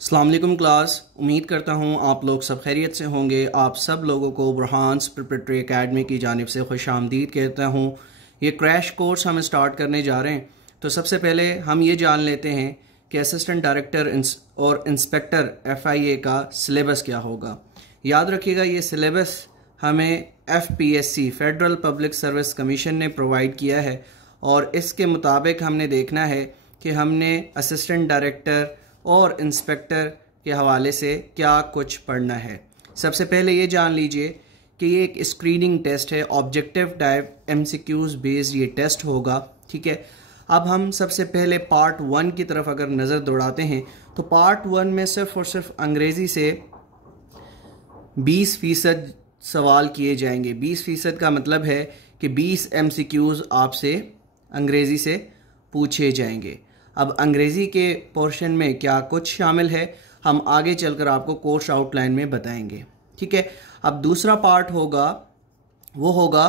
अस्सलाम वालेकुम क्लास। उम्मीद करता हूँ आप लोग सब खैरियत से होंगे। आप सब लोगों को बुरहान्स प्रिपरेटरी एकेडमी की जानिब से खुश आमदीद कहता हूँ। ये क्रैश कोर्स हम स्टार्ट करने जा रहे हैं। तो सबसे पहले हम ये जान लेते हैं कि असिस्टेंट डायरेक्टर और इंस्पेक्टर FIA का सिलेबस क्या होगा। याद रखिएगा, ये सिलेबस हमें FPSC federal public service commission ने प्रोवाइड किया है और इसके मुताबिक हमने देखना है कि हमने असिस्टेंट डायरेक्टर और इंस्पेक्टर के हवाले से क्या कुछ पढ़ना है। सबसे पहले ये जान लीजिए कि ये एक स्क्रीनिंग टेस्ट है, ऑब्जेक्टिव टाइप MCQs बेस्ड ये टेस्ट होगा। ठीक है, अब हम सबसे पहले पार्ट 1 की तरफ अगर नज़र दौड़ाते हैं तो पार्ट 1 में सिर्फ और सिर्फ अंग्रेज़ी से 20% सवाल किए जाएंगे। 20% का मतलब है कि 20 MCQs आपसे अंग्रेज़ी से पूछे जाएंगे। अब अंग्रेज़ी के पोर्शन में क्या कुछ शामिल है हम आगे चलकर आपको कोर्स आउटलाइन में बताएंगे। ठीक है, अब दूसरा पार्ट होगा वो होगा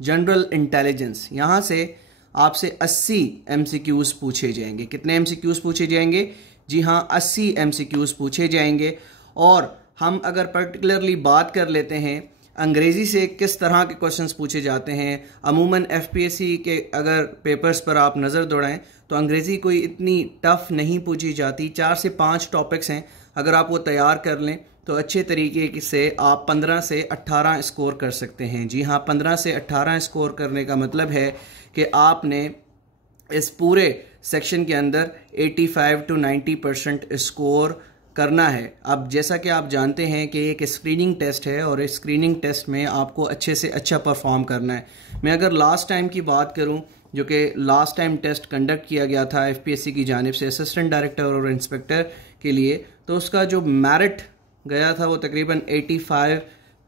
जनरल इंटेलिजेंस। यहाँ से आपसे 80 MCQs पूछे जाएंगे। कितने MCQs पूछे जाएंगे? जी हाँ, 80 MCQs पूछे जाएंगे। और हम अगर पर्टिकुलरली बात कर लेते हैं अंग्रेज़ी से किस तरह के क्वेश्चंस पूछे जाते हैं, अमूमन FPSC के अगर पेपर्स पर आप नज़र दौड़ाएं तो अंग्रेज़ी कोई इतनी टफ नहीं पूछी जाती। 4 से 5 टॉपिक्स हैं, अगर आप वो तैयार कर लें तो अच्छे तरीके से आप 15 से 18 स्कोर कर सकते हैं। जी हाँ, 15 से 18 स्कोर करने का मतलब है कि आपने इस पूरे सेक्शन के अंदर 85 to 90% स्कोर करना है। अब जैसा कि आप जानते हैं कि एक स्क्रीनिंग टेस्ट है और इस स्क्रीनिंग टेस्ट में आपको अच्छे से अच्छा परफॉर्म करना है। मैं अगर लास्ट टाइम की बात करूं, जो कि लास्ट टाइम टेस्ट कंडक्ट किया गया था FPSC की जानिब से असिस्टेंट डायरेक्टर और इंस्पेक्टर के लिए, तो उसका जो मेरिट गया था वो तकरीबन 85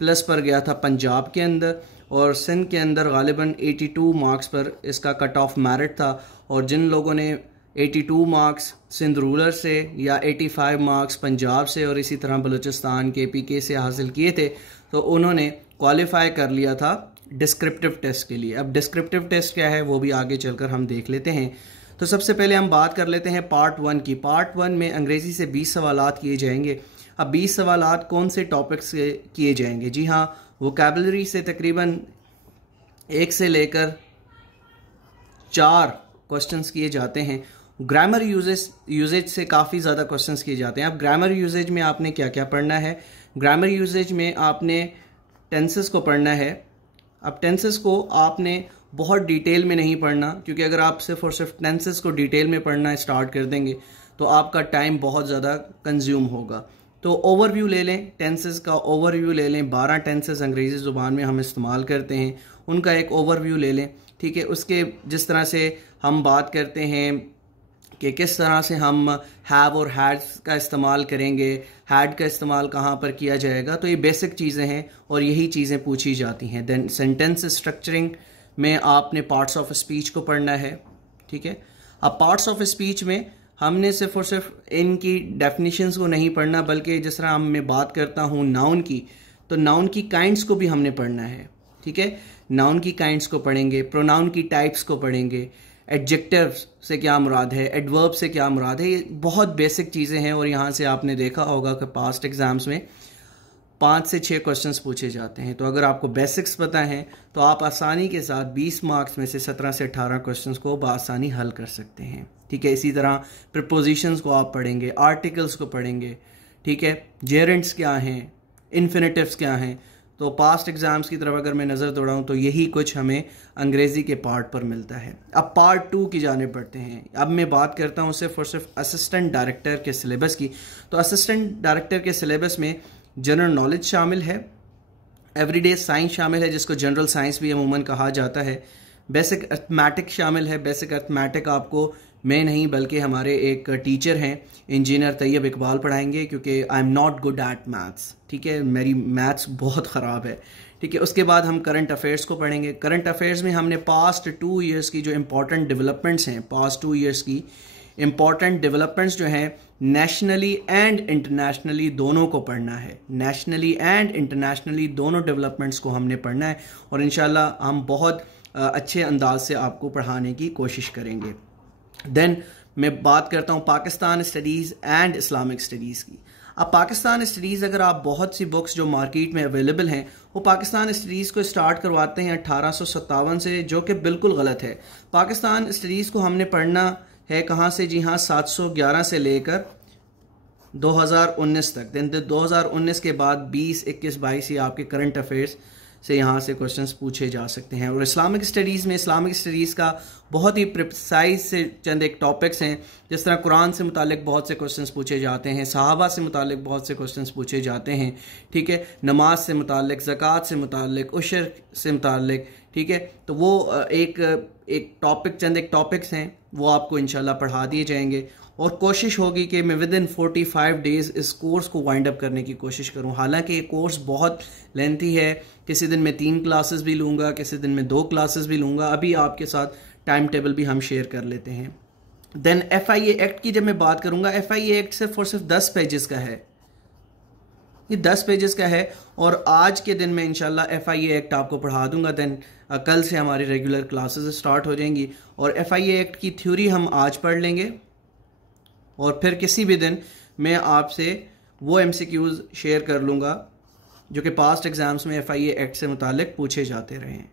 प्लस पर गया था पंजाब के अंदर, और सिंध के अंदर गालिबन 82 मार्क्स पर इसका कट ऑफ मेरिट था। और जिन लोगों ने 82 मार्क्स सिंध रूरल से या 85 मार्क्स पंजाब से और इसी तरह बलूचिस्तान के PK से हासिल किए थे, तो उन्होंने क्वालिफाई कर लिया था डिस्क्रिप्टिव टेस्ट के लिए। अब डिस्क्रिप्टिव टेस्ट क्या है वो भी आगे चलकर हम देख लेते हैं। तो सबसे पहले हम बात कर लेते हैं पार्ट 1 की। पार्ट 1 में अंग्रेज़ी से 20 सवालात किए जाएंगे। अब 20 सवालात कौन से टॉपिक से किए जाएंगे? जी हाँ, वोकैबुलरी से तकरीबन 1 से लेकर 4 क्वेश्चंस किए जाते हैं। ग्रामर यूजेज से काफ़ी ज़्यादा क्वेश्चंस किए जाते हैं। अब ग्रामर यूजेज में आपने क्या क्या पढ़ना है? ग्रामर यूजेज में आपने टेंसेस को पढ़ना है। अब टेंसेस को आपने बहुत डिटेल में नहीं पढ़ना, क्योंकि अगर आप सिर्फ और सिर्फ टेंसेस को डिटेल में पढ़ना स्टार्ट कर देंगे तो आपका टाइम बहुत ज़्यादा कंज्यूम होगा। तो ओवरव्यू ले लें, टेंसेस का ओवरव्यू ले लें। 12 टेंसेस अंग्रेज़ी ज़ुबान में हम इस्तेमाल करते हैं, उनका एक ओवरव्यू ले लें। ठीक है, उसके जिस तरह से हम बात करते हैं कि किस तरह से हम हैव और हैड का इस्तेमाल करेंगे, हैड का इस्तेमाल कहाँ पर किया जाएगा, तो ये बेसिक चीज़ें हैं और यही चीज़ें पूछी जाती हैं। देन सेंटेंस स्ट्रक्चरिंग में आपने पार्ट्स ऑफ स्पीच को पढ़ना है। ठीक है, अब पार्ट्स ऑफ स्पीच में हमने सिर्फ और सिर्फ इनकी डेफिनेशंस को नहीं पढ़ना, बल्कि जिस तरह मैं बात करता हूँ नाउन की, तो नाउन की काइंड्स को भी हमने पढ़ना है। ठीक है, नाउन की काइंड्स को पढ़ेंगे, प्रोनाउन की टाइप्स को पढ़ेंगे, एडजेक्टिव से क्या मुराद है, एडवर्ब से क्या मुराद है। ये बहुत बेसिक चीज़ें हैं और यहाँ से आपने देखा होगा कि पास्ट एग्जाम्स में 5 से 6 क्वेश्चंस पूछे जाते हैं। तो अगर आपको बेसिक्स पता है तो आप आसानी के साथ 20 मार्क्स में से 17 से 18 क्वेश्चंस को बआसानी हल कर सकते हैं। ठीक है, इसी तरह प्रीपोजिशंस को आप पढ़ेंगे, आर्टिकल्स को पढ़ेंगे। ठीक है, जेरेंट्स क्या हैं, इन्फिनेटिव्स क्या हैं। तो पास्ट एग्जाम्स की तरफ अगर मैं नज़र दौड़ाऊँ तो यही कुछ हमें अंग्रेज़ी के पार्ट पर मिलता है। अब पार्ट 2 की जानिब बढ़ते हैं। अब मैं बात करता हूँ सिर्फ और सिर्फ असिस्टेंट डायरेक्टर के सिलेबस की। तो असिस्टेंट डायरेक्टर के सिलेबस में जनरल नॉलेज शामिल है, एवरीडे साइंस शामिल है जिसको जनरल साइंस भी अमूमन कहा जाता है, बेसिक अर्थमेटिक शामिल है। बेसिक अर्थमेटिक आपको मैं नहीं बल्कि हमारे एक टीचर हैं इंजीनियर तैयब इकबाल पढ़ाएंगे, क्योंकि I am not good at maths. ठीक है, मेरी मैथ्स बहुत ख़राब है। ठीक है, उसके बाद हम करंट अफेयर्स को पढ़ेंगे। करंट अफेयर्स में हमने पास्ट 2 ईयर्स की जो इंपॉर्टेंट डेवलपमेंट्स हैं, पास्ट 2 ईयर्स की इंपॉर्टेंट डेवलपमेंट्स जो हैं नेशनली एंड इंटरनेशनली दोनों को पढ़ना है। नेशनली एंड इंटरनेशनली दोनों डेवलपमेंट्स को हमने पढ़ना है और इंशाल्लाह हम बहुत अच्छे अंदाज से आपको पढ़ाने की कोशिश करेंगे। देन मैं बात करता हूँ Pakistan studies and Islamic studies की। अब पाकिस्तान स्टडीज़, अगर आप बहुत सी बुक्स जो मार्केट में अवेलेबल हैं वो पाकिस्तान स्टडीज़ को स्टार्ट करवाते हैं 1857 से, जो कि बिल्कुल गलत है। पाकिस्तान स्टडीज़ को हमने पढ़ना है कहाँ से? जी हाँ, 711 से लेकर 2019 तक। देन 2019 के बाद 20, 21, 22 ये आपके करंट अफेयर्स से यहाँ से क्वेश्चंस पूछे जा सकते हैं। और इस्लामिक स्टडीज़ में इस्लामिक स्टडीज़ का बहुत ही प्रिसाइज से चंद एक टॉपिक्स हैं, जिस तरह कुरान से मुतालिक बहुत से क्वेश्चंस पूछे जाते हैं, सहाबा से मुतालिक बहुत से क्वेश्चंस पूछे जाते हैं, ठीक है, नमाज से मुतालिक, ज़कात से मुतालिक, उशर से मुतालिक, ठीक है। तो वो एक टॉपिक, चंद एक टॉपिक्स हैं, वो आपको इंशाल्लाह पढ़ा दिए जाएंगे। और कोशिश होगी कि मैं विद इन 45 डेज़ इस कोर्स को वाइंड अप करने की कोशिश करूं। हालांकि ये कोर्स बहुत लेंथी है, किसी दिन मैं 3 क्लासेस भी लूँगा, किसी दिन मैं 2 क्लासेस भी लूँगा। अभी आपके साथ टाइम टेबल भी हम शेयर कर लेते हैं। देन FIA एक्ट की जब मैं बात करूँगा, FIA एक्ट सिर्फ और सिर्फ 10 पेजेस का है, ये 10 पेजेस का है। और आज के दिन में इंशाल्लाह FIA एक्ट आपको पढ़ा दूंगा। देन कल से हमारी रेगुलर क्लासेस स्टार्ट हो जाएंगी और FIA एक्ट की थ्योरी हम आज पढ़ लेंगे और फिर किसी भी दिन मैं आपसे वो MCQs शेयर कर लूँगा जो कि पास्ट एग्ज़ाम्स में FIA एक्ट से मुतालिक पूछे जाते रहे हैं।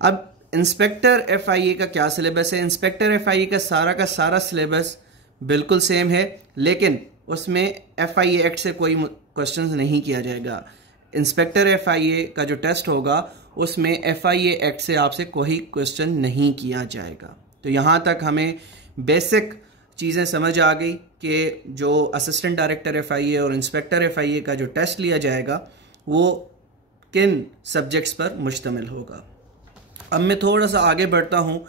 अब इंस्पेक्टर FIA का क्या सिलेबस है? इंस्पेक्टर FIA का सारा सिलेबस बिल्कुल सेम है, लेकिन उसमें FIA एक्ट से कोई क्वेश्चन नहीं किया जाएगा। इंस्पेक्टर FIA का जो टेस्ट होगा उसमें FIA एक्ट से आपसे कोई क्वेश्चन नहीं किया जाएगा। तो यहाँ तक हमें बेसिक चीज़ें समझ आ गई कि जो असिस्टेंट डायरेक्टर FIA और इंस्पेक्टर FIA का जो टेस्ट लिया जाएगा वो किन सब्जेक्ट्स पर मुश्तमिल होगा। अब मैं थोड़ा सा आगे बढ़ता हूँ।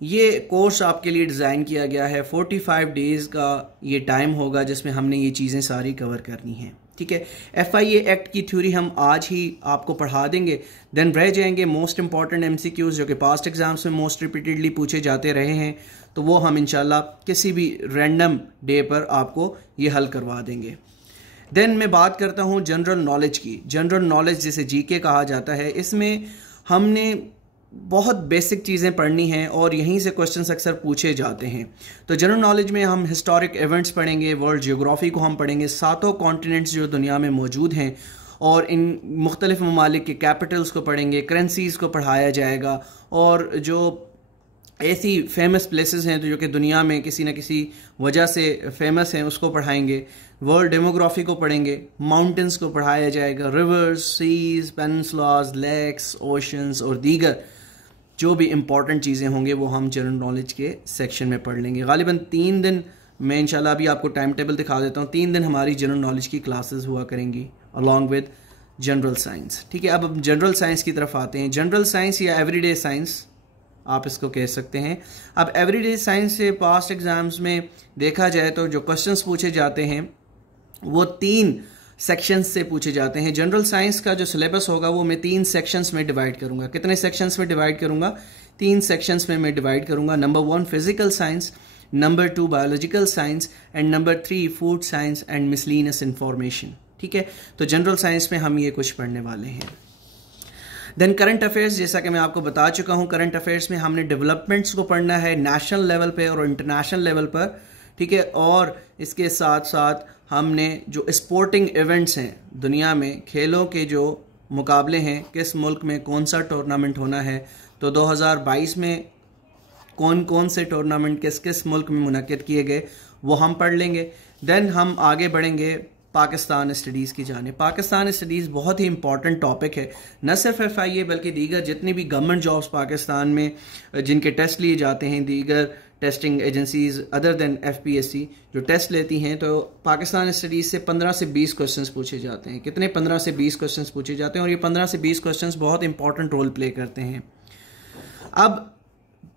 ये कोर्स आपके लिए डिज़ाइन किया गया है, 45 डेज़ का ये टाइम होगा जिसमें हमने ये चीज़ें सारी कवर करनी हैं, ठीक है। FIA एक्ट की थ्योरी हम आज ही आपको पढ़ा देंगे। देन रह जाएंगे मोस्ट इंपॉर्टेंट MCQs जो कि पास्ट एग्जाम्स में मोस्ट रिपीटेडली पूछे जाते रहे हैं, तो वो हम इंशाल्लाह किसी भी रैंडम डे पर आपको ये हल करवा देंगे। देन मैं बात करता हूँ जनरल नॉलेज की। जनरल नॉलेज जिसे GK कहा जाता है, इसमें हमने बहुत बेसिक चीज़ें पढ़नी हैं और यहीं से क्वेश्चंस अक्सर पूछे जाते हैं। तो जनरल नॉलेज में हम हिस्टोरिक इवेंट्स पढ़ेंगे, वर्ल्ड जियोग्राफी को हम पढ़ेंगे, 7 कॉन्टिनेंट्स जो दुनिया में मौजूद हैं और इन मुख्तलिफ ममालिक के कैपिटल्स को पढ़ेंगे, करेंसीज़ को पढ़ाया जाएगा और जो ऐसी फेमस प्लेसेस हैं जो कि दुनिया में किसी न किसी वजह से फेमस हैं उसको पढ़ाएंगे। वर्ल्ड डेमोग्राफी को पढ़ेंगे, माउंटेन्स को पढ़ाया जाएगा, रिवर्स, सीज, पेनिनसुलास, लेक्स, ओशंस और दीगर जो भी इम्पॉर्टेंट चीज़ें होंगे वो हम जनरल नॉलेज के सेक्शन में पढ़ लेंगे। गालिबन 3 दिन, मैं इंशाल्लाह अभी आपको टाइम टेबल दिखा देता हूँ, 3 दिन हमारी जनरल नॉलेज की क्लासेस हुआ करेंगी अलॉन्ग विद जनरल साइंस, ठीक है। अब जनरल साइंस की तरफ आते हैं। जनरल साइंस या एवरीडे साइंस आप इसको कह सकते हैं। अब एवरीडे साइंस से पास्ट एग्जाम्स में देखा जाए तो जो क्वेश्चंस पूछे जाते हैं वो 3 सेक्शंस से पूछे जाते हैं। जनरल साइंस का जो सिलेबस होगा वो मैं 3 सेक्शंस में डिवाइड करूंगा। कितने सेक्शंस में डिवाइड करूंगा? 3 सेक्शंस में मैं डिवाइड करूंगा। Number 1 physical science, number 2 biological science and number 3 food science and miscellaneous information, ठीक है। तो जनरल साइंस में हम ये कुछ पढ़ने वाले हैं। देन करंट अफेयर्स, जैसा कि मैं आपको बता चुका हूँ, करंट अफेयर्स में हमने डेवलपमेंट्स को पढ़ना है नेशनल लेवल पे और इंटरनेशनल लेवल पर, ठीक है। और इसके साथ साथ हमने जो स्पोर्टिंग इवेंट्स हैं दुनिया में, खेलों के जो मुकाबले हैं, किस मुल्क में कौन सा टूर्नामेंट होना है, तो 2022 में कौन कौन से टूर्नामेंट किस किस मुल्क में मुनक्किद किए गए, वो हम पढ़ लेंगे। देन हम आगे बढ़ेंगे पाकिस्तान स्टडीज़ की जाने। पाकिस्तान स्टडीज़ बहुत ही इंपॉर्टेंट टॉपिक है, न सिर्फ FIA बल्कि दीगर जितनी भी गवर्नमेंट जॉब्स पाकिस्तान में जिनके टेस्ट लिए जाते हैं, दीगर testing agencies other than FPSC जो टेस्ट लेती हैं, तो पाकिस्तान स्टडीज़ से 15 से 20 क्वेश्चंस पूछे जाते हैं। कितने? 15 से 20 क्वेश्चंस पूछे जाते हैं और ये 15 से 20 क्वेश्चंस बहुत इंपॉर्टेंट रोल प्ले करते हैं। अब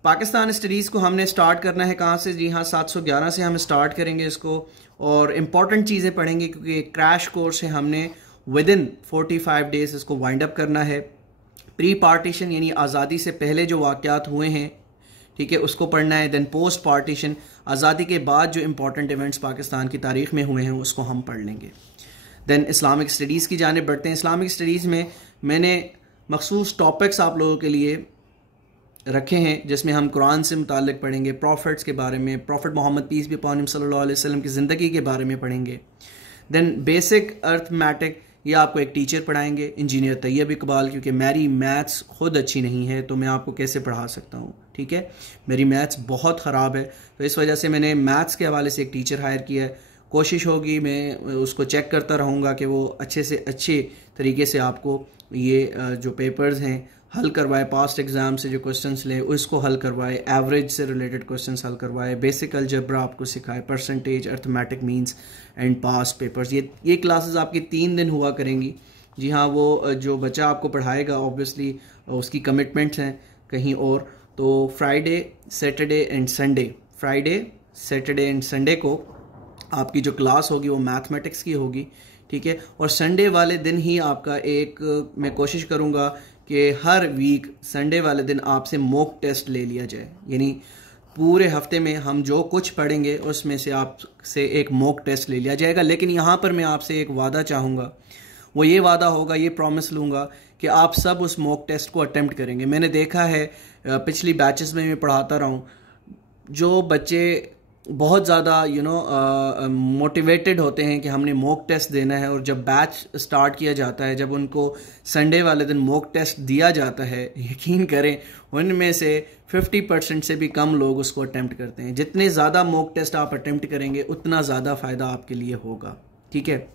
पाकिस्तान स्टडीज़ को हमने स्टार्ट करना है कहाँ से? जी हाँ, 711 से हम स्टार्ट करेंगे इसको और इम्पॉर्टेंट चीज़ें पढ़ेंगे क्योंकि क्रैश कोर्स है, हमने विद इन 45 डेज़ इसको वाइंड अप करना है। प्री पार्टीशन यानी आज़ादी से पहले जो वाक़यात हुए हैं, ठीक है, उसको पढ़ना है। देन पोस्ट पार्टीशन, आज़ादी के बाद जो इम्पॉर्टेंट इवेंट्स पाकिस्तान की तारीख़ में हुए हैं उसको हम पढ़ लेंगे। देन इस्लामिक स्टडीज़ की जानिब बढ़ते हैं। इस्लामिक स्टडीज़ में मैंने मखसूस टॉपिक्स आप लोगों के लिए रखे हैं, जिसमें हम कुरान से मुतालिक पढ़ेंगे, प्रॉफिट्स के बारे में, prophet Mohammad peace be upon him सल्लल्लाहु अलैहि वसल्लम की ज़िंदगी के बारे में पढ़ेंगे। देन बेसिक अर्थमेटिक, ये आपको एक टीचर पढ़ाएंगे, इंजीनियर तैयब इकबाल, क्योंकि मेरी मैथ्स खुद अच्छी नहीं है तो मैं आपको कैसे पढ़ा सकता हूँ, ठीक है। मेरी मैथ्स बहुत ख़राब है, तो इस वजह से मैंने मैथ्स के हवाले से एक टीचर हायर किया है। कोशिश होगी मैं उसको चेक करता रहूँगा कि वो अच्छे से अच्छे तरीके से आपको ये जो पेपर्स हैं हल करवाए, पास्ट एग्ज़ाम से जो क्वेश्चंस ले उसको हल करवाए, एवरेज से रिलेटेड क्वेश्चंस हल करवाए, बेसिक अलजेब्रा आपको सिखाए, percentage, arithmetic means and past papers. ये क्लासेस आपकी 3 दिन हुआ करेंगी। जी हाँ, वो जो बच्चा आपको पढ़ाएगा ऑब्वियसली उसकी कमिटमेंट्स हैं कहीं और, तो फ्राइडे सैटरडे एंड संडे को आपकी जो क्लास होगी वो मैथमेटिक्स की होगी, ठीक है। और संडे वाले दिन ही आपका मैं कोशिश करूँगा कि हर वीक संडे वाले दिन आपसे मॉक टेस्ट ले लिया जाए, यानी पूरे हफ्ते में हम जो कुछ पढ़ेंगे उसमें से आपसे एक मॉक टेस्ट ले लिया जाएगा। लेकिन यहाँ पर मैं आपसे एक वादा चाहूँगा, वो ये वादा होगा, ये प्रॉमिस लूँगा कि आप सब उस मॉक टेस्ट को अटेम्प्ट करेंगे। मैंने देखा है पिछली बैचेस में मैं पढ़ाता रहा हूँ, जो बच्चे बहुत ज़्यादा मोटिवेटेड होते हैं कि हमने मॉक टेस्ट देना है, और जब बैच स्टार्ट किया जाता है, जब उनको संडे वाले दिन मॉक टेस्ट दिया जाता है, यकीन करें उनमें से 50% से भी कम लोग उसको अटेम्प्ट करते हैं। जितने ज़्यादा मॉक टेस्ट आप अटेम्प्ट करेंगे उतना ज़्यादा फ़ायदा आपके लिए होगा, ठीक है।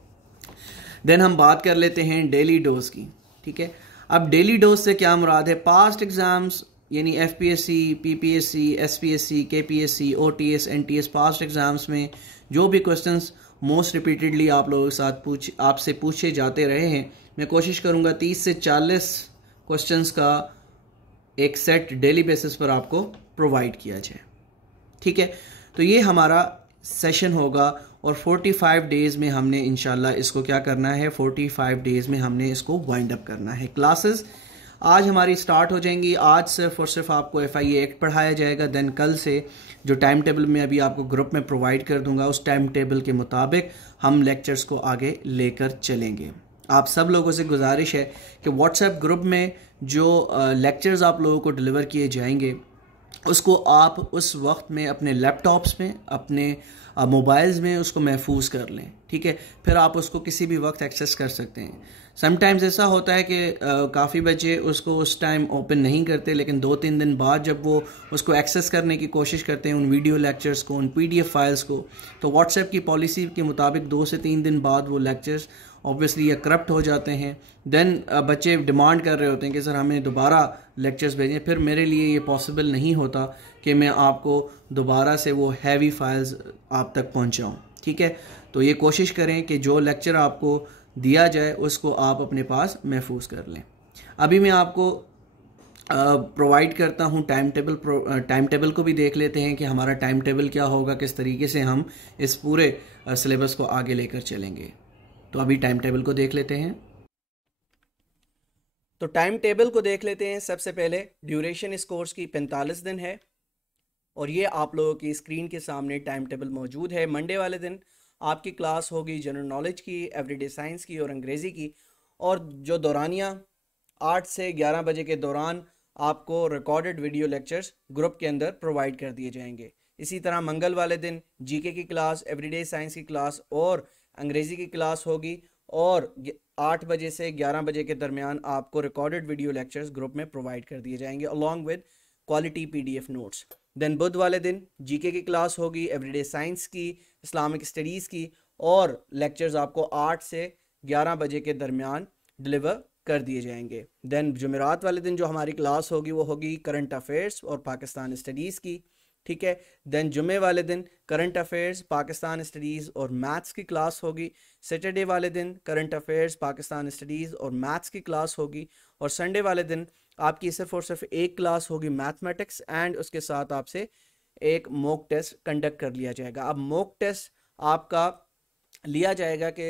देन हम बात कर लेते हैं डेली डोज की, ठीक है। अब डेली डोज से क्या मुराद है? पास्ट एग्ज़ाम्स यानी FPSC, PPSC, SPSC, KPSC, OTS, NTS past exams में जो भी क्वेश्चंस मोस्ट रिपीटेडली आप लोगों के साथ आपसे पूछे जाते रहे हैं, मैं कोशिश करूंगा 30 से 40 क्वेश्चंस का एक सेट डेली बेसिस पर आपको प्रोवाइड किया जाए, ठीक है। तो ये हमारा सेशन होगा, और 45 डेज़ में हमने इंशाल्लाह इसको क्या करना है, 45 डेज़ में हमने इसको वाइंड अप करना है। क्लासेस आज हमारी स्टार्ट हो जाएंगी। आज सिर्फ और सिर्फ आपको FIA एक्ट पढ़ाया जाएगा। देन कल से जो टाइम टेबल मैं अभी आपको ग्रुप में प्रोवाइड कर दूंगा, उस टाइम टेबल के मुताबिक हम लेक्चर्स को आगे लेकर चलेंगे। आप सब लोगों से गुजारिश है कि व्हाट्सएप ग्रुप में जो लेक्चर्स आप लोगों को डिलीवर किए जाएंगे उसको आप उस वक्त में अपने लैपटॉप्स में, अपने मोबाइल्स में उसको महफूज कर लें, ठीक है। फिर आप उसको किसी भी वक्त एक्सेस कर सकते हैं। समटाइम्स ऐसा होता है कि काफ़ी बच्चे उसको उस टाइम ओपन नहीं करते, लेकिन 2-3 दिन बाद जब वो उसको एक्सेस करने की कोशिश करते हैं, उन वीडियो लेक्चर्स को, उन PDF फाइल्स को, तो व्हाट्सएप की पॉलिसी के मुताबिक 2 से 3 दिन बाद वो लेक्चर्स ऑब्वियसली ये करप्ट हो जाते हैं। देन बच्चे डिमांड कर रहे होते हैं कि सर हमें दोबारा लेक्चर्स भेजें। फिर मेरे लिए ये पॉसिबल नहीं होता कि मैं आपको दोबारा से वो हैवी फाइल्स आप तक पहुंचाऊं, ठीक है। तो ये कोशिश करें कि जो लेक्चर आपको दिया जाए उसको आप अपने पास महफूज कर लें। अभी मैं आपको प्रोवाइड करता हूँ टाइम टेबल को भी देख लेते हैं कि हमारा टाइम टेबल क्या होगा, किस तरीके से हम इस पूरे सिलेबस को आगे लेकर चलेंगे। तो अभी टाइम टेबल को देख लेते हैं। तो टाइम टेबल को देख लेते हैं। सबसे पहले ड्यूरेशन इस कोर्स की 45 दिन है, और ये आप लोगों की स्क्रीन के सामने टाइम टेबल मौजूद है। मंडे वाले दिन आपकी क्लास होगी जनरल नॉलेज की, एवरीडे साइंस की और अंग्रेज़ी की, और जो दौरानिया 8 से 11 बजे के दौरान आपको रिकॉर्डेड वीडियो लेक्चर्स ग्रुप के अंदर प्रोवाइड कर दिए जाएंगे। इसी तरह मंगल वाले दिन GK की क्लास, एवरीडे साइंस की क्लास और अंग्रेज़ी की क्लास होगी, और 8 बजे से 11 बजे के दरमियान आपको रिकॉर्डेड वीडियो लेक्चर्स ग्रुप में प्रोवाइड कर दिए जाएंगे along with quality PDF notes. Then बुध वाले दिन GK की क्लास होगी, एवरीडे साइंस की, इस्लामिक स्टडीज़ की, और लेक्चर्स आपको 8 से 11 बजे के दरमियान डिलीवर कर दिए जाएंगे। देन जुमेरात वाले दिन जो हमारी क्लास होगी वो होगी करंट अफेयर्स और पाकिस्तान स्टडीज़ की, ठीक है। देन जुमे वाले दिन करंट अफेयर्स, पाकिस्तान स्टडीज़ और मैथ्स की क्लास होगी। सैटरडे वाले दिन करंट अफेयर्स, पाकिस्तान स्टडीज़ और मैथ्स की क्लास होगी, और संडे वाले दिन आपकी सिर्फ और सिर्फ एक क्लास होगी मैथमेटिक्स, एंड उसके साथ आपसे एक मॉक टेस्ट कंडक्ट कर लिया जाएगा। अब मॉक टेस्ट आपका लिया जाएगा कि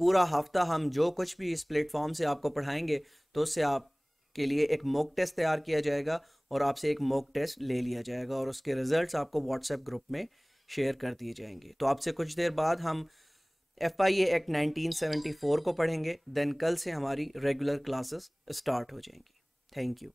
पूरा हफ्ता हम जो कुछ भी इस प्लेटफॉर्म से आपको पढ़ाएंगे तो उससे आपके लिए एक मॉक टेस्ट तैयार किया जाएगा, और आपसे एक मॉक टेस्ट ले लिया जाएगा, और उसके रिजल्ट्स आपको व्हाट्सएप ग्रुप में शेयर कर दिए जाएंगे। तो आपसे कुछ देर बाद हम FIA एक्ट 1974 को पढ़ेंगे। देन कल से हमारी रेगुलर क्लासेस स्टार्ट हो जाएंगी। Thank you.